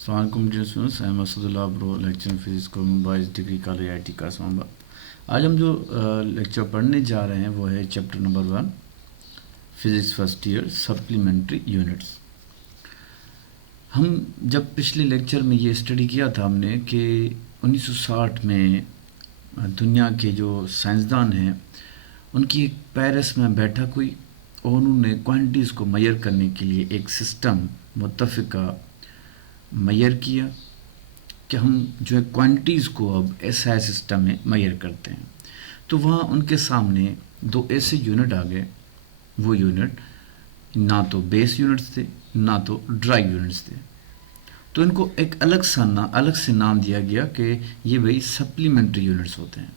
अस्सलामुअलैकुम dear students, I am Asadullah bro, lecture in physics को boys degree college IT Kasmabad. आज हम जो लेक्चर पढ़ने जा रहे हैं वो है chapter number 1 physics first year supplementary units. हम जब पिछले लेक्चर में ये स्टडी किया था हमने कि 1960 में दुनिया के जो साइंसदान हैं उनकी एक पेरिस में बैठा कोई और उन्होंने क्वांटिटीज़ को मेजर करने के लिए एक सिस्टम मुत्तफ़िका मेजर किया कि हम जो है क्वांटिटीज़ को अब ऐसा सिस्टम में मेजर करते हैं। तो वहाँ उनके सामने दो ऐसे यूनिट आ गए, वो यूनिट ना तो बेस यूनिट्स थे ना तो ड्राई यूनिट्स थे। तो इनको एक अलग से नाम दिया गया कि ये भाई सप्लीमेंट्री यूनिट्स होते हैं।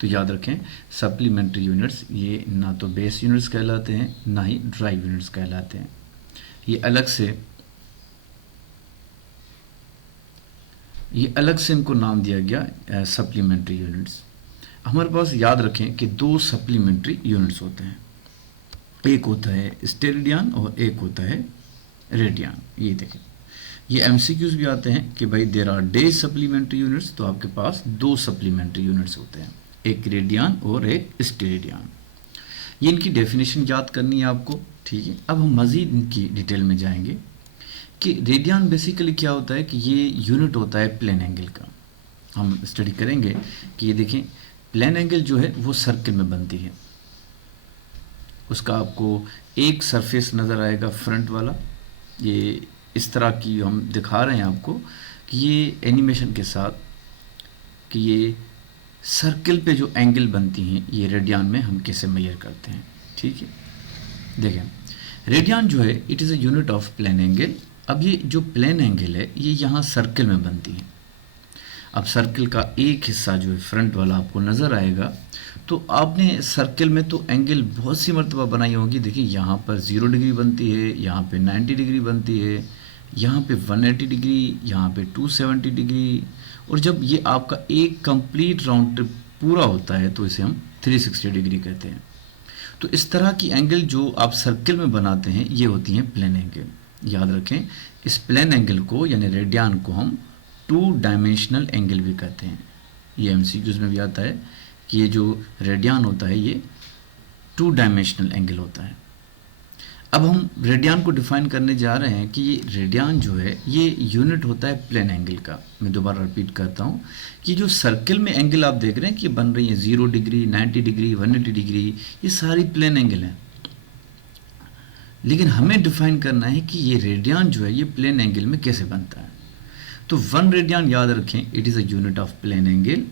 तो याद रखें, सप्लीमेंट्री यूनिट्स ये ना तो बेस यूनिट्स कहलाते हैं ना ही ड्राई यूनिट्स कहलाते हैं। ये अलग से इनको नाम दिया गया सप्लीमेंट्री यूनिट्स। हमारे पास याद रखें कि दो सप्लीमेंट्री यूनिट्स होते हैं, एक होता है स्टेरेडियन और एक होता है रेडियन। ये देखें, ये एमसीक्यूज भी आते हैं कि भाई there are the supplementary units, तो आपके पास दो सप्लीमेंट्री यूनिट्स होते हैं, एक रेडियन और एक स्टेरेडियन। ये इनकी डेफिनेशन याद करनी है आपको, ठीक है। अब हम मज़ीद इनकी डिटेल में जाएंगे कि रेडियन बेसिकली क्या होता है कि ये यूनिट होता है प्लेन एंगल का। हम स्टडी करेंगे कि ये देखें, प्लेन एंगल जो है वो सर्कल में बनती है। उसका आपको एक सरफेस नज़र आएगा फ्रंट वाला, ये इस तरह की हम दिखा रहे हैं आपको कि ये एनिमेशन के साथ कि ये सर्कल पे जो एंगल बनती हैं ये रेडियन में हम कैसे मेजर करते हैं, ठीक है। देखें, रेडियन जो है it is a unit of plane angle. अब ये जो प्लेन एंगल है ये यहाँ सर्कल में बनती है। अब सर्कल का एक हिस्सा जो है फ्रंट वाला आपको नज़र आएगा, तो आपने सर्कल में तो एंगल बहुत सी मरतबा बनाई होगी। देखिए, यहाँ पर 0 डिग्री बनती है, यहाँ पे 90 डिग्री बनती है, यहाँ पे 180 डिग्री, यहाँ पे 270 डिग्री, और जब ये आपका एक कंप्लीट राउंड ट्रिप पूरा होता है तो इसे हम 360 डिग्री कहते हैं। तो इस तरह की एंगल जो आप सर्कल में बनाते हैं ये होती हैं प्लेन एंगल। याद रखें, इस प्लेन एंगल को यानी रेडियन को हम 2 डायमेंशनल एंगल भी कहते हैं। ये एमसीक्यूज में भी आता है कि ये जो रेडियन होता है ये 2 डायमेंशनल एंगल होता है। अब हम रेडियन को डिफाइन करने जा रहे हैं कि ये रेडियन जो है ये यूनिट होता है प्लेन एंगल का। मैं दोबारा रिपीट करता हूँ कि जो सर्कल में एंगल आप देख रहे हैं कि बन रही है 0 डिग्री, 90 डिग्री, 180 डिग्री, ये सारी प्लेन एंगल हैं। लेकिन हमें डिफाइन करना है कि ये रेडियन जो है ये प्लेन एंगल में कैसे बनता है। तो 1 रेडियन याद रखें, it is a unit of plane angle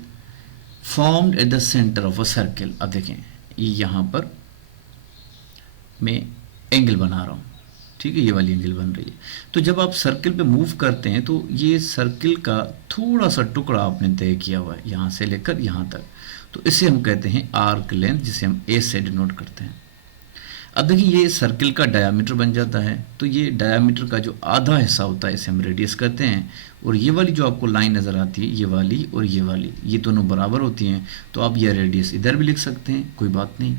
formed at the centre of a circle. अब देखें, यहाँ पर मैं एंगल बना रहा हूँ, ठीक है, ये वाली एंगल बन रही है। तो जब आप सर्कल पे मूव करते हैं तो ये सर्कल का थोड़ा सा टुकड़ा आपने तय किया हुआ है यहाँ से लेकर यहाँ तक, तो इसे हम कहते हैं आर्क लेंथ, जिसे हम ए से डिनोट करते हैं। अब देखिए, ये सर्कल का डायामीटर बन जाता है, तो ये डायामीटर का जो आधा हिस्सा होता है इसे हम रेडियस कहते हैं। और ये वाली जो आपको लाइन नज़र आती है, ये वाली और ये वाली, ये दोनों बराबर होती हैं, तो आप ये रेडियस इधर भी लिख सकते हैं, कोई बात नहीं।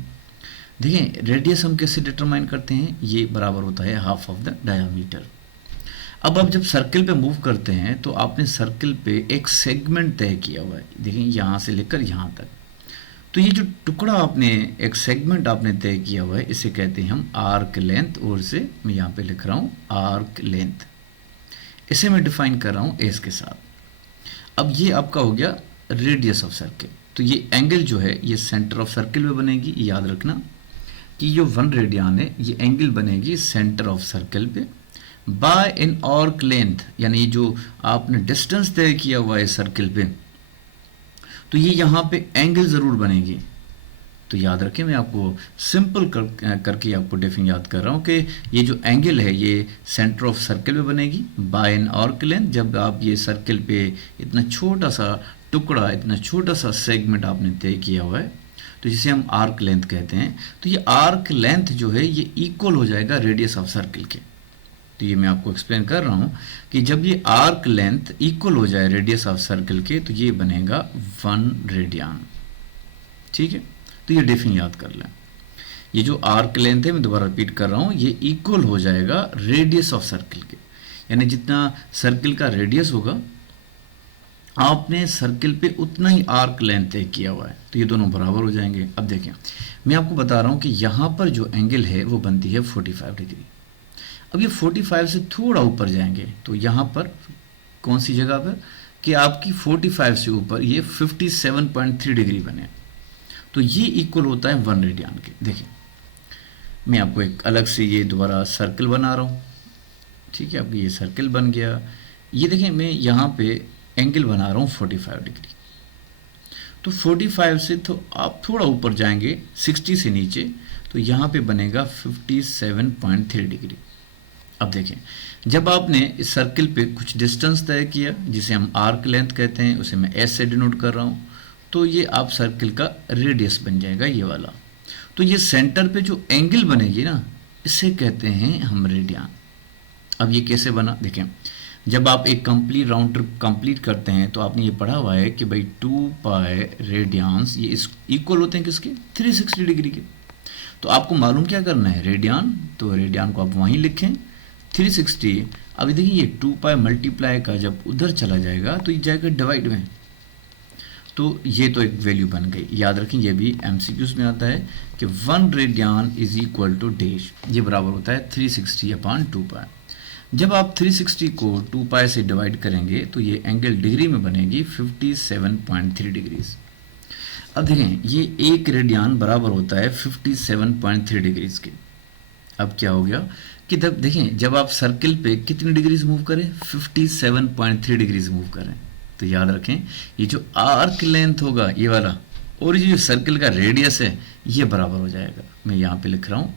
देखें, रेडियस हम कैसे डिटरमाइन करते हैं, ये बराबर होता है हाफ ऑफ द डायामीटर। अब आप जब सर्कल पे मूव करते हैं तो आपने सर्कल पे एक सेगमेंट तय किया हुआ है, देखिए यहाँ से लेकर यहाँ तक। तो ये जो टुकड़ा आपने एक सेगमेंट आपने तय किया हुआ है इसे कहते हैं हम आर्क लेंथ, और इसे मैं यहाँ पे लिख रहा हूँ आर्क लेंथ। इसे मैं डिफाइन कर रहा हूँ एस के साथ। अब ये आपका हो गया रेडियस ऑफ सर्कल। तो ये एंगल जो है ये सेंटर ऑफ सर्कल में बनेगी। याद रखना कि जो 1 रेडियन है ये एंगल बनेगी सेंटर ऑफ सर्कल पे बाय एन आर्क लेंथ, यानी जो आपने डिस्टेंस तय किया हुआ है सर्कल पे, तो ये यहाँ पे एंगल ज़रूर बनेगी। तो याद रखें, मैं आपको सिंपल करके आपको डेफिनेशन याद कर रहा हूँ कि ये जो एंगल है ये सेंटर ऑफ सर्कल में बनेगी बाय एन आर्क लेंथ। जब आप ये सर्कल पे इतना छोटा सा टुकड़ा, इतना छोटा सा सेगमेंट आपने तय किया हुआ है, तो जिसे हम आर्क लेंथ कहते हैं, तो ये आर्क लेंथ जो है ये इक्वल हो जाएगा रेडियस ऑफ सर्कल के। तो ये मैं आपको एक्सप्लेन कर रहा हूँ कि जब ये आर्क लेंथ इक्वल हो जाए रेडियस ऑफ सर्कल के तो ये बनेगा 1 रेडियन, ठीक है। तो ये डेफिनेशन याद कर लें। ये जो आर्क लेंथ है, मैं दोबारा रिपीट कर रहा हूँ, ये इक्वल हो जाएगा रेडियस ऑफ सर्कल के। यानी जितना सर्किल का रेडियस होगा आपने सर्किल पे उतना ही आर्क लेंथ तय किया हुआ है, तो ये दोनों बराबर हो जाएंगे। अब देखें, मैं आपको बता रहा हूँ कि यहाँ पर जो एंगल है वो बनती है 45 डिग्री। अब ये 45 से थोड़ा ऊपर जाएंगे तो यहाँ पर कौन सी जगह पर कि आपकी 45 से ऊपर ये 57.3 डिग्री बने, तो ये इक्वल होता है 1 रेडियन के। देखिए मैं आपको एक अलग से ये दोबारा सर्कल बना रहा हूँ, ठीक है। अब ये सर्कल बन गया, ये देखें मैं यहाँ पे एंगल बना रहा हूँ 45 डिग्री, तो 45 से तो आप थोड़ा ऊपर जाएंगे 60 से नीचे, तो यहाँ पे बनेगा 57.3 डिग्री। अब देखें, जब आपने इस सर्किल पे कुछ डिस्टेंस तय किया जिसे हम आर्क लेंथ कहते हैं, उसे मैं एस से डिनोट कर रहा हूँ, तो ये आप सर्किल का रेडियस बन जाएगा ये वाला। तो ये सेंटर पे जो एंगल बनेगी ना, इसे कहते हैं हम रेडियन। अब ये कैसे बना, देखें जब आप एक कंप्लीट राउंड ट्रिप कंप्लीट करते हैं तो आपने ये पढ़ा हुआ है कि भाई 2 पाई रेडियंस ये इस इक्वल होते हैं किसके, 360 डिग्री के। तो आपको मालूम क्या करना है, रेडियन, तो रेडियन को आप वहीं लिखें 360। अभी देखिए ये 2 पाई मल्टीप्लाई का जब उधर चला जाएगा तो ये जाएगा डिवाइड में, तो ये तो एक वैल्यू बन गई। याद रखें ये भी एमसीक्यूज में आता है कि 1 radian is equal to dash, ये बराबर होता है 360/2 पाई। जब आप 360 को 2 पाई से डिवाइड करेंगे तो ये एंगल डिग्री में बनेगी 57.3 डिग्रीज। अब देखें ये 1 रेडियन बराबर होता है 57.3 डिग्रीज के। अब क्या हो गया कि तब देखें जब आप सर्किल पे कितनी डिग्रीज मूव करें, 57.3 डिग्रीज मूव करें, तो याद रखें ये जो आर्क लेंथ होगा ये वाला और ये जो सर्किल का रेडियस है ये बराबर हो जाएगा। मैं यहाँ पे लिख रहा हूँ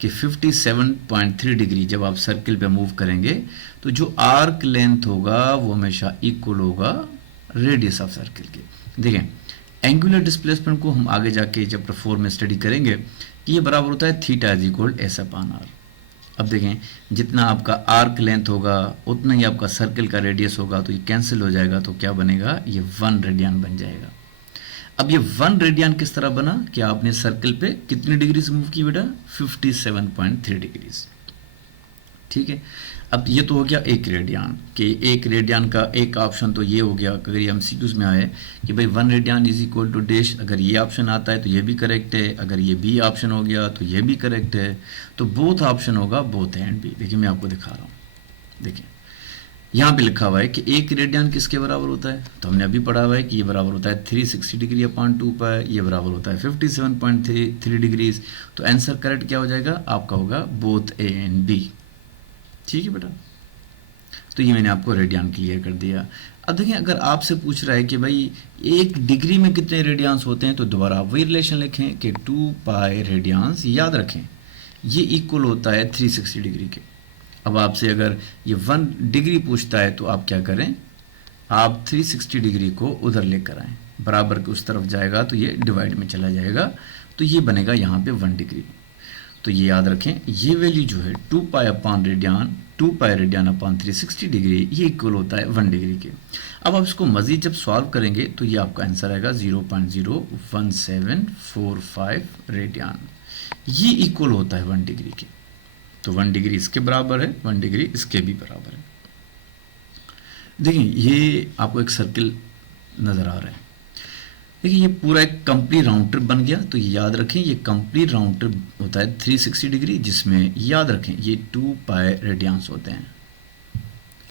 कि 57.3 डिग्री जब आप सर्किल पे मूव करेंगे तो जो आर्क लेंथ होगा वो हमेशा इक्वल होगा रेडियस ऑफ सर्किल के। देखें एंगुलर डिस्प्लेसमेंट को हम आगे जाके चैप्टर 4 में स्टडी करेंगे कि ये बराबर होता है थीटा इज इक्वल S/R। अब देखें जितना आपका आर्क लेंथ होगा उतना ही आपका सर्किल का रेडियस होगा, तो ये कैंसिल हो जाएगा, तो क्या बनेगा, ये 1 रेडियन बन जाएगा। अब ये 1 रेडियन किस तरह बना कि आपने सर्किल पे कितनी डिग्रीज मूव की बेटा, 57.3 डिग्रीज, ठीक है। अब ये तो हो गया 1 रेडियन कि 1 रेडियन का एक ऑप्शन तो ये हो गया। अगर ये एमसीक्यूज में आए कि भाई 1 radian is equal to dash, अगर ये ऑप्शन आता है तो ये भी करेक्ट है, अगर ये बी ऑप्शन हो गया तो ये भी करेक्ट है, तो बोथ ऑप्शन होगा बोथ एंड बी। देखिए मैं आपको दिखा रहा हूँ, देखिए यहाँ पे लिखा हुआ है कि 1 रेडियन किसके बराबर होता है, तो हमने अभी पढ़ा हुआ है कि ये बराबर होता है 360 डिग्री/2 पाई, ये बराबर होता है 57.3 डिग्रीज। तो आंसर करेक्ट क्या हो जाएगा आपका, होगा बोथ ए एंड बी, ठीक है बेटा। तो ये मैंने आपको रेडियन क्लियर कर दिया। अब देखिए अगर आपसे पूछ रहा है कि भाई 1 डिग्री में कितने रेडियंस होते हैं, तो दोबारा आप वही रिलेशन लिखें कि 2 पाई रेडियंस, याद रखें ये इक्वल होता है 360 डिग्री के। अब आपसे अगर ये 1 डिग्री पूछता है तो आप क्या करें, आप 360 डिग्री को उधर लेकर आएँ, बराबर के उस तरफ जाएगा तो ये डिवाइड में चला जाएगा, तो ये बनेगा यहाँ पे 1 डिग्री। तो ये याद रखें ये वैल्यू जो है 2 पाई/रेडियन 360 डिग्री, ये इक्वल होता है 1 डिग्री के। अब आप इसको मज़ीद जब सॉल्व करेंगे तो ये आपका आंसर आएगा 0.01745 रेडियन, ये इक्वल होता है 1 डिग्री के। तो 1 डिग्री इसके बराबर है, 1 डिग्री इसके भी बराबर है। देखिए ये आपको एक सर्किल नज़र आ रहा है, देखिए ये पूरा एक कंप्लीट राउंड ट्रिप बन गया। तो याद रखें ये कंप्लीट राउंड ट्रिप होता है 360 डिग्री, जिसमें याद रखें ये 2 पाई रेडियंस होते हैं।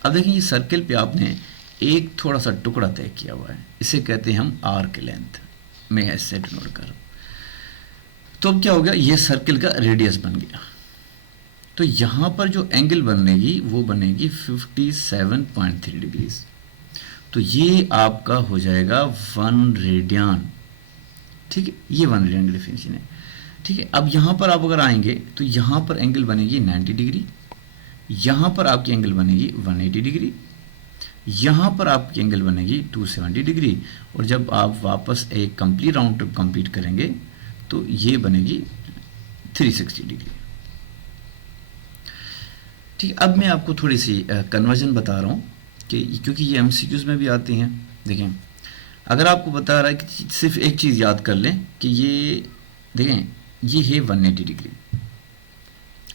अब देखिए ये सर्किल पे आपने एक थोड़ा सा टुकड़ा तय किया हुआ है, इसे कहते हैं हम आर्क लेंथ, मैं ऐसे डिनोट कर। तो अब क्या हो गया, ये सर्किल का रेडियस बन गया। तो यहाँ पर जो एंगल बनेगी वो बनेगी 57.3 डिग्रीज, तो ये आपका हो जाएगा 1 रेडियन, ठीक है। ये 1 रेडियन की डेफिनेशन है, ठीक है। अब यहाँ पर आप अगर आएंगे तो यहाँ पर एंगल बनेगी 90 डिग्री, यहाँ पर आपकी एंगल बनेगी 180 डिग्री, यहाँ पर आपकी एंगल बनेगी 270 डिग्री, और जब आप वापस एक कंप्लीट राउंड ट्रिप कंप्लीट करेंगे तो ये बनेगी 360 डिग्री, ठीक। अब मैं आपको थोड़ी सी कन्वर्जन बता रहा हूँ कि क्योंकि ये एमसीक्यूज में भी आती हैं। देखें अगर आपको बता रहा है कि सिर्फ एक चीज़ याद कर लें कि ये देखें ये है 180 डिग्री,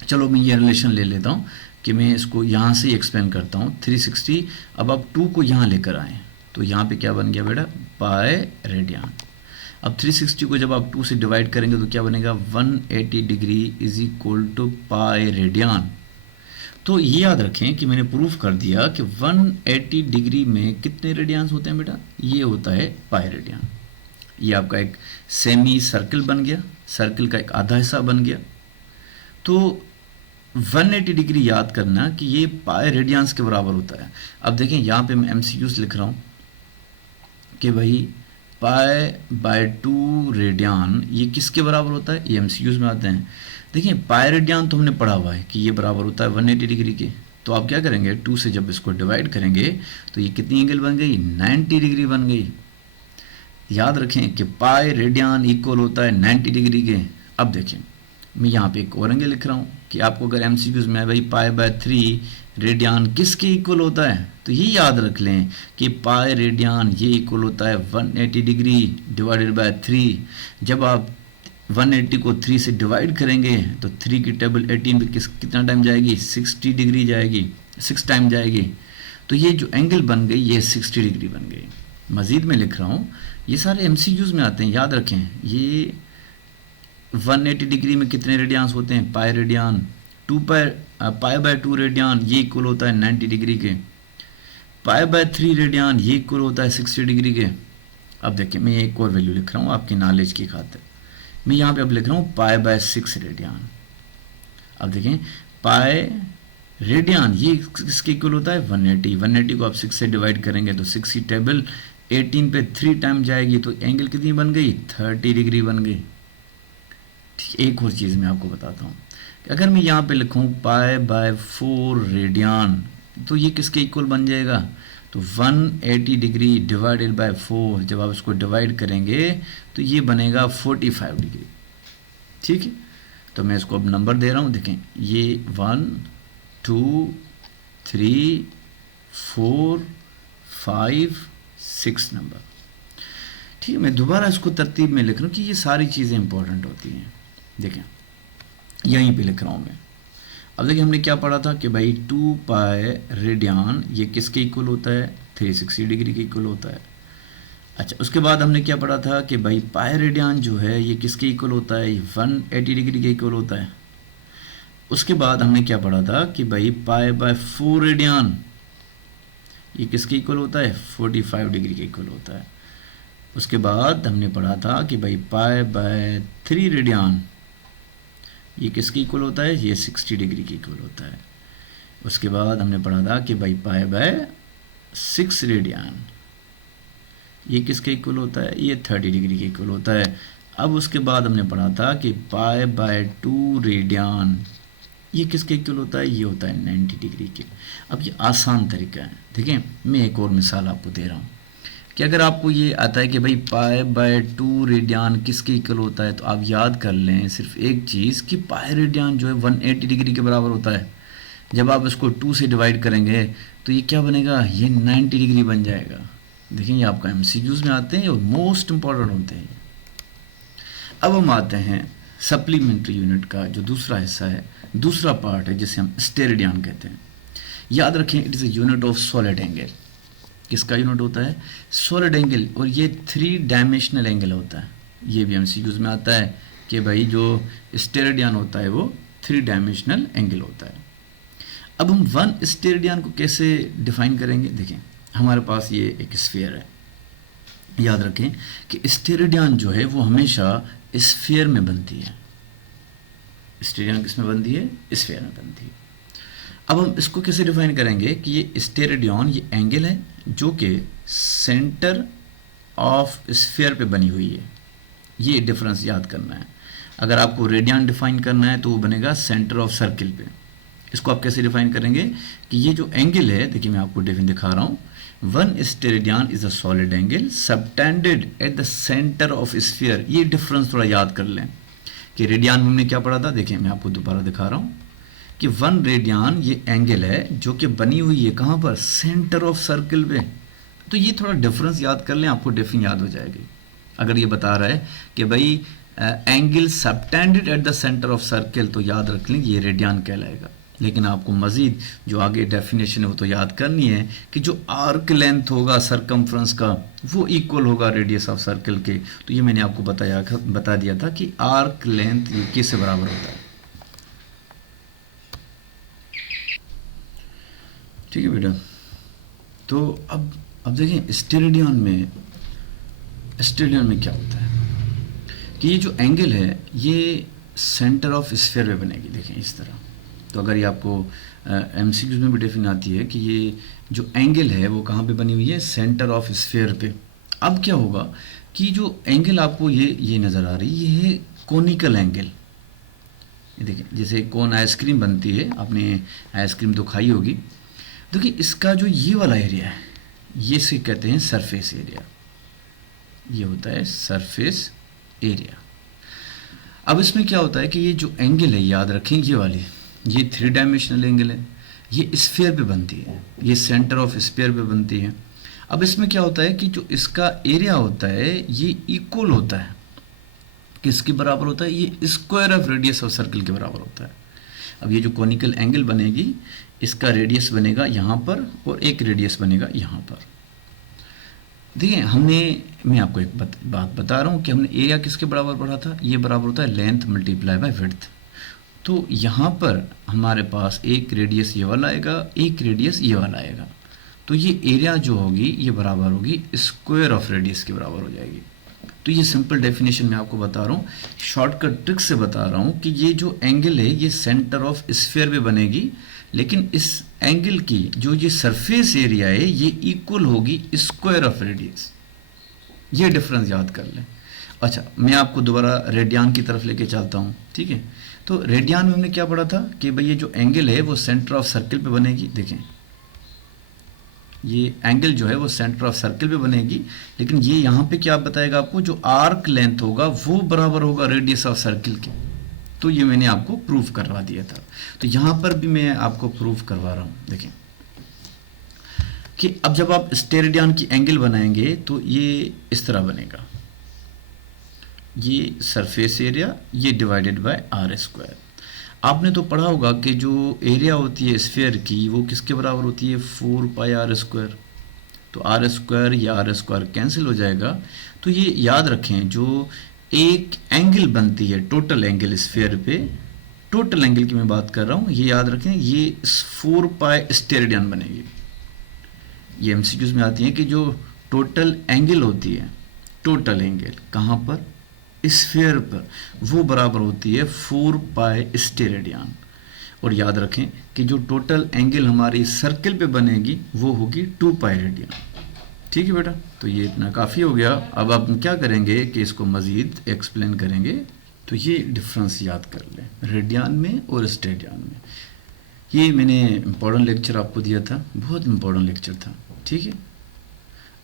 चलो मैं ये रिलेशन ले लेता हूँ कि मैं इसको यहाँ से एक्सपेंड करता हूँ 360। अब आप 2 को यहाँ लेकर आए तो यहाँ पे क्या बन गया बेटा, पाई रेडियन। अब 360 को जब आप 2 से डिवाइड करेंगे तो क्या बनेगा, 180 degree is equal to pi radian. तो ये याद रखें कि मैंने प्रूफ कर दिया कि 180 डिग्री में कितने रेडियंस होते हैं बेटा, ये होता है पाई रेडियन। ये आपका एक सेमी सर्कल बन गया, सर्कल का एक आधा हिस्सा बन गया। तो 180 डिग्री याद करना कि ये पाई रेडियंस के बराबर होता है। अब देखें यहाँ पे मैं MCQs लिख रहा हूँ कि भाई पाई बाय 2 रेडियन ये किसके बराबर होता है, ये MCQs में आते हैं। देखिए पाई रेडियन तो हमने पढ़ा हुआ है कि ये बराबर होता है 180 डिग्री के। तो आप क्या करेंगे, 2 से जब इसको डिवाइड करेंगे तो ये कितनी एंगल बन गई, 90 डिग्री बन गई। याद रखें कि पाई रेडियन इक्वल होता है 90 डिग्री के। अब देखें मैं यहाँ पे एक और एंगल लिख रहा हूँ कि आपको अगर MCQs में भाई पाई बाय 3 रेडियन किसके इक्वल होता है, तो ये याद रख लें कि पाई रेडियन ये इक्वल होता है 180 डिग्री डिवाइडेड बाय 3। जब आप 180 को 3 से डिवाइड करेंगे तो 3 की टेबल 18 पे कितना टाइम जाएगी, 60 डिग्री जाएगी, 6 टाइम जाएगी। तो ये जो एंगल बन गई ये 60 डिग्री बन गई। मज़ीद में लिख रहा हूँ, ये सारे MCQs में आते हैं, याद रखें। ये 180 डिग्री में कितने रेडियंस होते हैं, pi radian. Pi by 2 radian ये इक्वल होता है 90 डिग्री के। पाई बाय 3 रेडियन ये इक्वल होता है 60 डिग्री के। अब देखिए मैं एक और वैल्यू लिख रहा हूँ आपकी नॉलेज की खातिर। मैं यहाँ पे अब लिख रहा हूँ पाई बाय 6 रेडियन। अब देखें पाई रेडियन ये किसके इक्वल होता है, 180। 180 को आप 6 से डिवाइड करेंगे तो 6 की टेबल 18 पे 3 टाइम जाएगी तो एंगल कितनी बन गई, 30 डिग्री बन गई। ठीक, एक और चीज़ मैं आपको बताता हूँ, अगर मैं यहाँ पे लिखूँ पाई बाय 4 रेडियन तो ये किसके इक्वल बन जाएगा, तो 180 डिग्री डिवाइडेड बाय 4। जब आप इसको डिवाइड करेंगे तो ये बनेगा 45 डिग्री। ठीक है, तो मैं इसको अब नंबर दे रहा हूँ, देखें ये 1 2 3 4 5 6 नंबर। ठीक है, मैं दोबारा इसको तरतीब में लिख रहा हूँ कि ये सारी चीज़ें इंपॉर्टेंट होती हैं। देखें यहीं पे लिख रहा हूँ मैं। अब देखिए हमने क्या पढ़ा था कि भाई 2 पाई रेडियन ये किसके इक्वल होता है, 360 डिग्री के इक्वल होता है। अच्छा, उसके बाद हमने क्या पढ़ा था कि भाई पाई रेडियन जो है ये किसके इक्वल होता है, 180 डिग्री के इक्वल होता है। उसके बाद हमने क्या पढ़ा था कि भाई पाई बाय 4 रेडियन ये किसके इक्वल होता है, 45 डिग्री के इक्वल होता है। उसके बाद हमने पढ़ा था कि भाई पाई बाय 3 रेडियन ये किसके इक्वल होता है, ये 60 डिग्री के इक्वल होता है। उसके बाद हमने पढ़ा था कि भाई पाई बाय 6 रेडियन ये किसके इक्वल होता है, ये 30 डिग्री के इक्वल होता है। अब उसके बाद हमने पढ़ा था कि पाई बाय 2 रेडियन ये किसके इक्वल होता है, ये होता है 90 डिग्री के। अब ये आसान तरीका है। देखिए मैं एक और मिसाल आपको दे रहा हूँ कि अगर आपको ये आता है कि भाई पाई बाय 2 रेडियन किसके इक्वल होता है, तो आप याद कर लें सिर्फ एक चीज़ कि पाई रेडियन जो है 180 डिग्री के बराबर होता है। जब आप इसको 2 से डिवाइड करेंगे तो ये क्या बनेगा, ये 90 डिग्री बन जाएगा। देखिए ये आपका MCQs में आते हैं और मोस्ट इंपॉर्टेंट होते हैं। अब हम आते हैं सप्लीमेंट्री यूनिट का जो दूसरा हिस्सा है, दूसरा पार्ट है जिसे हम स्टेरेडियन कहते हैं। याद रखें it is a unit of solid angle. किसका यूनिट होता है, सॉलिड एंगल, और ये 3 डायमेंशनल एंगल होता है। ये भी MCQs में आता है कि भाई जो स्टेरेडियन होता है वो 3 डायमेंशनल एंगल होता है। अब हम 1 स्टेरेडियन को कैसे डिफाइन करेंगे, देखें हमारे पास ये एक स्फीयर है। याद रखें कि स्टेरेडियन जो है वो हमेशा स्फीयर में बनती है। स्टेरेडियन किस में बनती है, स्फीयर में बनती है। अब हम इसको कैसे डिफाइन करेंगे कि ये स्टेरेडियन ये एंगल है जो कि सेंटर ऑफ स्फीयर पे बनी हुई है। ये डिफरेंस याद करना है। अगर आपको रेडियन डिफाइन करना है तो वो बनेगा सेंटर ऑफ सर्किल पे। इसको आप कैसे डिफाइन करेंगे कि ये जो एंगल है, देखिए मैं आपको डिफाइन दिखा रहा हूँ, 1 steradian is a solid angle subtended at the centre of sphere. ये डिफरेंस थोड़ा याद कर लें कि रेडियन में हमने क्या पढ़ा था। देखिए मैं आपको दोबारा दिखा रहा हूँ कि 1 रेडियन ये एंगल है जो कि बनी हुई है कहाँ पर, सेंटर ऑफ सर्किल पे। तो ये थोड़ा डिफरेंस याद कर लें, आपको डेफिन याद हो जाएगी। अगर ये बता रहा है कि भाई angle subtended at the centre of circle तो याद रख लें ये रेडियन कहलाएगा। लेकिन आपको मज़ीद जो आगे डेफिनेशन है वो तो याद करनी है कि जो आर्क लेंथ होगा सरकमफ्रेंस का वो इक्वल होगा रेडियस ऑफ सर्कल के। तो ये मैंने आपको बता दिया था कि आर्क लेंथ ये किससे बराबर होता है। ठीक है बेटा। तो अब देखें स्टेरेडियन में क्या होता है कि ये जो एंगल है ये सेंटर ऑफ स्फीयर में बनेगी। देखें इस तरह। तो अगर ये आपको एमसीक्यूज में भी डेफिन आती है कि ये जो एंगल है वो कहाँ पे बनी हुई है, सेंटर ऑफ स्फीयर पे। अब क्या होगा कि जो एंगल आपको ये नज़र आ रही है, ये है कोनिकल एंगल। ये देखिए जैसे कोन आइसक्रीम बनती है, आपने आइसक्रीम तो खाई होगी। देखिए इसका जो ये वाला एरिया है ये इसे कहते हैं सरफेस एरिया। ये होता है सरफेस एरिया। अब इसमें क्या होता है कि ये जो एंगल है, याद रखें ये वाली, ये 3 डायमेंशनल एंगल है, ये स्फीयर पे बनती है, ये सेंटर ऑफ स्फीयर पे बनती है। अब इसमें क्या होता है कि जो इसका एरिया होता है ये इक्वल होता है, किसके बराबर होता है, ये square of radius of circle के बराबर होता है। अब ये जो कोनिकल एंगल बनेगी इसका रेडियस बनेगा यहाँ पर और एक रेडियस बनेगा यहाँ पर। देखिए मैं आपको एक बात बता रहा हूँ कि हमने एरिया किसके बराबर पढ़ा था, ये बराबर होता है लेंथ मल्टीप्लाई बाय विड्थ। तो यहाँ पर हमारे पास एक रेडियस ये वाला आएगा, एक रेडियस ये वाला आएगा। तो ये एरिया जो होगी ये बराबर होगी स्क्वायर ऑफ रेडियस के बराबर हो जाएगी। तो ये सिंपल डेफिनेशन मैं आपको बता रहा हूँ, शॉर्टकट ट्रिक से बता रहा हूँ कि ये जो एंगल है ये सेंटर ऑफ स्फीयर में बनेगी, लेकिन इस एंगल की जो ये सरफेस एरिया है ये इक्वल होगी स्क्वायर ऑफ रेडियस। ये डिफरेंस याद कर लें। अच्छा मैं आपको दोबारा रेडियन की तरफ लेके चलता हूँ। ठीक है, तो रेडियन में हमने क्या पढ़ा था कि भाई ये जो एंगल है वो सेंटर ऑफ सर्कल पे बनेगी। देखें ये एंगल जो है वो सेंटर ऑफ सर्कल पे बनेगी, लेकिन ये यहाँ पे क्या बताएगा आपको, जो आर्क लेंथ होगा वो बराबर होगा रेडियस ऑफ सर्कल के। तो ये मैंने आपको प्रूफ करवा दिया था, तो यहाँ पर भी मैं आपको प्रूफ करवा रहा हूँ। देखें कि अब जब आप स्टेरेडियन की एंगल बनाएंगे तो ये इस तरह बनेगा, ये सरफेस एरिया ये डिवाइडेड बाय आर स्क्वायर। आपने तो पढ़ा होगा कि जो एरिया होती है स्फीयर की वो किसके बराबर होती है, 4 पाई आर स्क्वायर। तो आर स्क्वायर या आर स्क्वायर कैंसिल हो जाएगा। तो ये याद रखें जो एक एंगल बनती है टोटल एंगल स्फीयर पे, टोटल एंगल की मैं बात कर रहा हूँ, ये याद रखें ये 4 पाई स्टेरेडियन बनेगी। ये एमसीक्यूज में आती है कि जो टोटल एंगल होती है, टोटल एंगल कहाँ पर, स्फीयर पर, वो बराबर होती है 4 पाई स्टेरेडियन। और याद रखें कि जो टोटल एंगल हमारी सर्कल पे बनेगी वो होगी 2 पाई रेडियन। ठीक है बेटा, तो ये इतना काफ़ी हो गया। अब आप क्या करेंगे कि इसको मज़ीद एक्सप्लेन करेंगे। तो ये डिफरेंस याद कर लें रेडियन में और स्टेरेडियन में। ये मैंने इम्पोर्टेंट लेक्चर आपको दिया था, बहुत इम्पोर्टेंट लेक्चर था। ठीक है,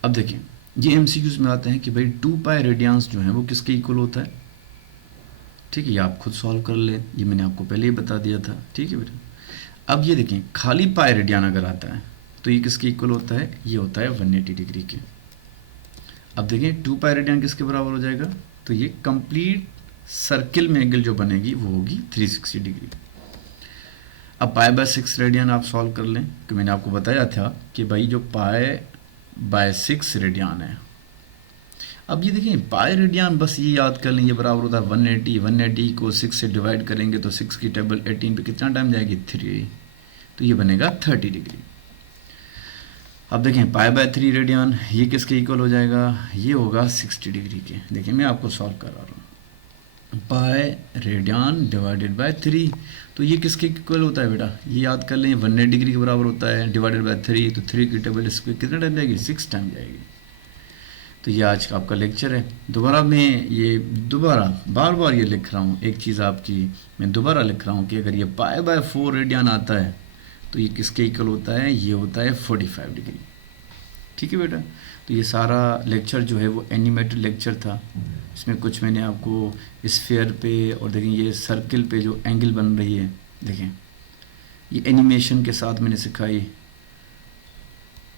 अब देखें ये एमसीक्यूज में आते हैं कि भाई 2 पाई रेडियंस जो है वो किसके इक्वल होता है। ठीक है, ये आप खुद सॉल्व कर लें, ये मैंने आपको पहले ही बता दिया था। ठीक है बेटा, अब ये देखें खाली पाई रेडियन अगर आता है तो ये किसके इक्वल होता है, ये होता है 180 डिग्री के। अब देखें 2 पाई रेडियन किसके बराबर हो जाएगा, तो ये कंप्लीट सर्किल में एंगल जो बनेगी वो होगी 360 डिग्री। अब पाई बाय 6 रेडियन आप सॉल्व कर लें, कि मैंने आपको बताया था कि भाई जो पाई बाय 6 रेडियन है। अब ये देखिए पाई रेडियन बस ये याद कर लें, ये बराबर होता है 180। 180 को 6 से डिवाइड करेंगे तो 6 की टेबल 18 पे कितना टाइम जाएगी, 3, तो ये बनेगा 30 डिग्री। अब देखें पाई बाय 3 रेडियन ये किसके इक्वल हो जाएगा, ये होगा 60 डिग्री के। देखिए मैं आपको सॉल्व करा रहा हूँ, पाई रेडियन डिवाइडेड बाय 3, तो ये किसके इक्वल होता है बेटा, ये याद कर लें 180 डिग्री के बराबर होता है, डिवाइडेड बाय 3, तो 3 की टेबल इस पर कितना टाइम जाएगी, 6 टाइम जाएगी। तो ये आज का आपका लेक्चर है। दोबारा मैं ये बार बार ये लिख रहा हूँ, एक चीज़ आपकी मैं दोबारा लिख रहा हूँ कि अगर ये पाई बाय 4 रेडियन आता है तो ये किसके इक्वल होता है, ये होता है 45 डिग्री। ठीक है बेटा, तो ये सारा लेक्चर जो है वो एनिमेटेड लेक्चर था। इसमें कुछ मैंने आपको स्फीयर पे और देखें ये सर्किल पे जो एंगल बन रही है, देखें ये एनिमेशन के साथ मैंने सिखाई।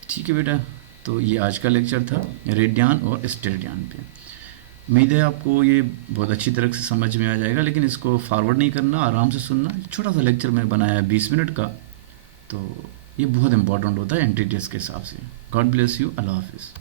ठीक है बेटा, तो ये आज का लेक्चर था रेडियन और स्टेरेडियन पे। उम्मीद है आपको ये बहुत अच्छी तरह से समझ में आ जाएगा, लेकिन इसको फॉरवर्ड नहीं करना, आराम से सुनना। छोटा सा लेक्चर मैंने बनाया है 20 मिनट का, तो ये बहुत इंपॉर्टेंट होता है एंटिटीज़ के हिसाब से। गॉड ब्लेस यू, अल्लाह हाफिज़।